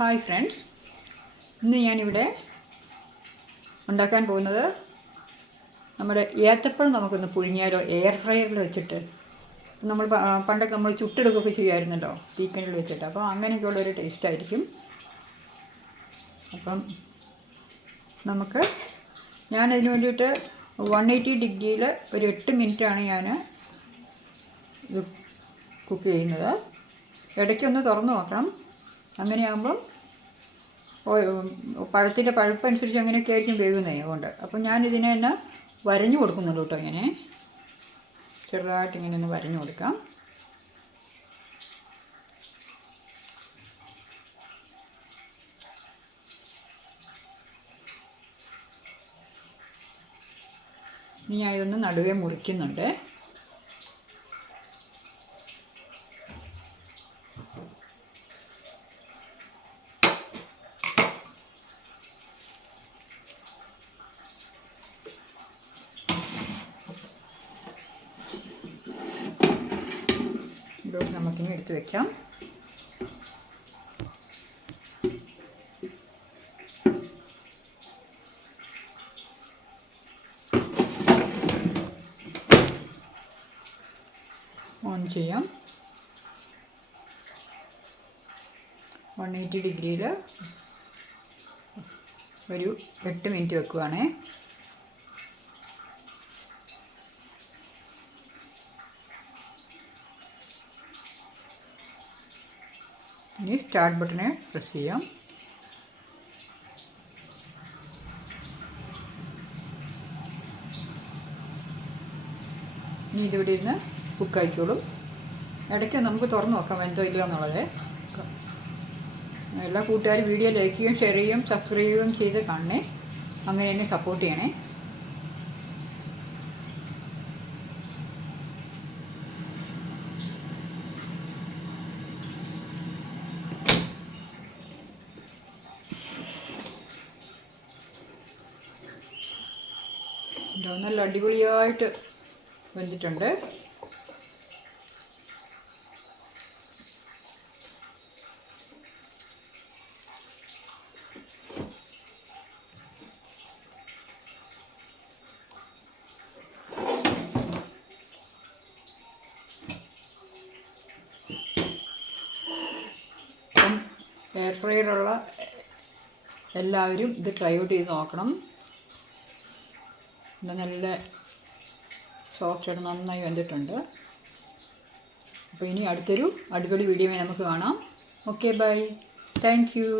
Hi friends, ഇന്ന് ഞാനിവിടെ ഉണ്ടാക്കാൻ പോകുന്നത് നമ്മുടെ ഏത്തപ്പഴം നമുക്കൊന്ന് പുഴുങ്ങിയാലോ എയർ ഫ്രയറിൽ വെച്ചിട്ട്. നമ്മൾ പണ്ടൊക്കെ നമ്മൾ ചുട്ടെടുക്കുകയൊക്കെ ചെയ്യുമായിരുന്നല്ലോ തീക്കനൽ വെച്ചിട്ട്. അപ്പോൾ അങ്ങനെയൊക്കെയുള്ളൊരു ടേസ്റ്റായിരിക്കും. അപ്പം ഞാനതിന് വേണ്ടിയിട്ട് 180 ഡിഗ്രിയിൽ ഒരു 8 മിനിറ്റാണ് ഞാൻ ഇത് കുക്ക് ചെയ്യുന്നത്. ഇടയ്ക്കൊന്ന് തുറന്ന് നോക്കണം. അങ്ങനെയാകുമ്പം പഴത്തിൻ്റെ പഴുപ്പനുസരിച്ച് അങ്ങനെയൊക്കെ ആയിരിക്കും വേകുന്നത് അതുകൊണ്ട്. അപ്പം ഞാനിതിനെ തന്നെ വരഞ്ഞു കൊടുക്കുന്നുണ്ട് കേട്ടോ. ഇങ്ങനെ ചെറുതായിട്ട് ഇങ്ങനെ ഒന്ന് വരഞ്ഞു കൊടുക്കാം. ഇനി ഞാൻ ഇതൊന്ന് നടുവേ മുറിക്കുന്നുണ്ട്. ഇതോട്ട് നമുക്കിനി എടുത്ത് വയ്ക്കാം. ഓൺ ചെയ്യാം. 180 ഡിഗ്രിയിൽ ഒരു 8 മിനിറ്റ് വെക്കുവാണേ. ഇനി സ്റ്റാർട്ട് ബട്ടനെ പ്രസ് ചെയ്യാം. ഇനി ഇതിവിടെ ഇരുന്ന് കുക്കായിക്കോളും. ഇടയ്ക്ക് നമുക്ക് തുറന്ന് നോക്കാം എന്തോ ഇല്ല എന്നുള്ളത്. എല്ലാ കൂട്ടുകാരും വീഡിയോ ലൈക്ക് ചെയ്യുകയും ഷെയർ ചെയ്യുകയും സബ്സ്ക്രൈബ് ചെയ്യുകയും ചെയ്ത് കാണണേ. അങ്ങനെ എന്നെ സപ്പോർട്ട് ചെയ്യണേ. നല്ല അടിപൊളിയായിട്ട് വെന്തിട്ടുണ്ട്. എയർ ഫ്രയറുള്ള എല്ലാവരും ഇത് ട്രൈ ഔട്ട് ചെയ്ത് നോക്കണം. നല്ല സോഫ്റ്റായിട്ട് നന്നായി വെന്തിട്ടുണ്ട്. അപ്പോൾ ഇനി അടുത്തൊരു അടിപൊളി വീഡിയോയിൽ നമുക്ക് കാണാം. Okay, bye, thank U.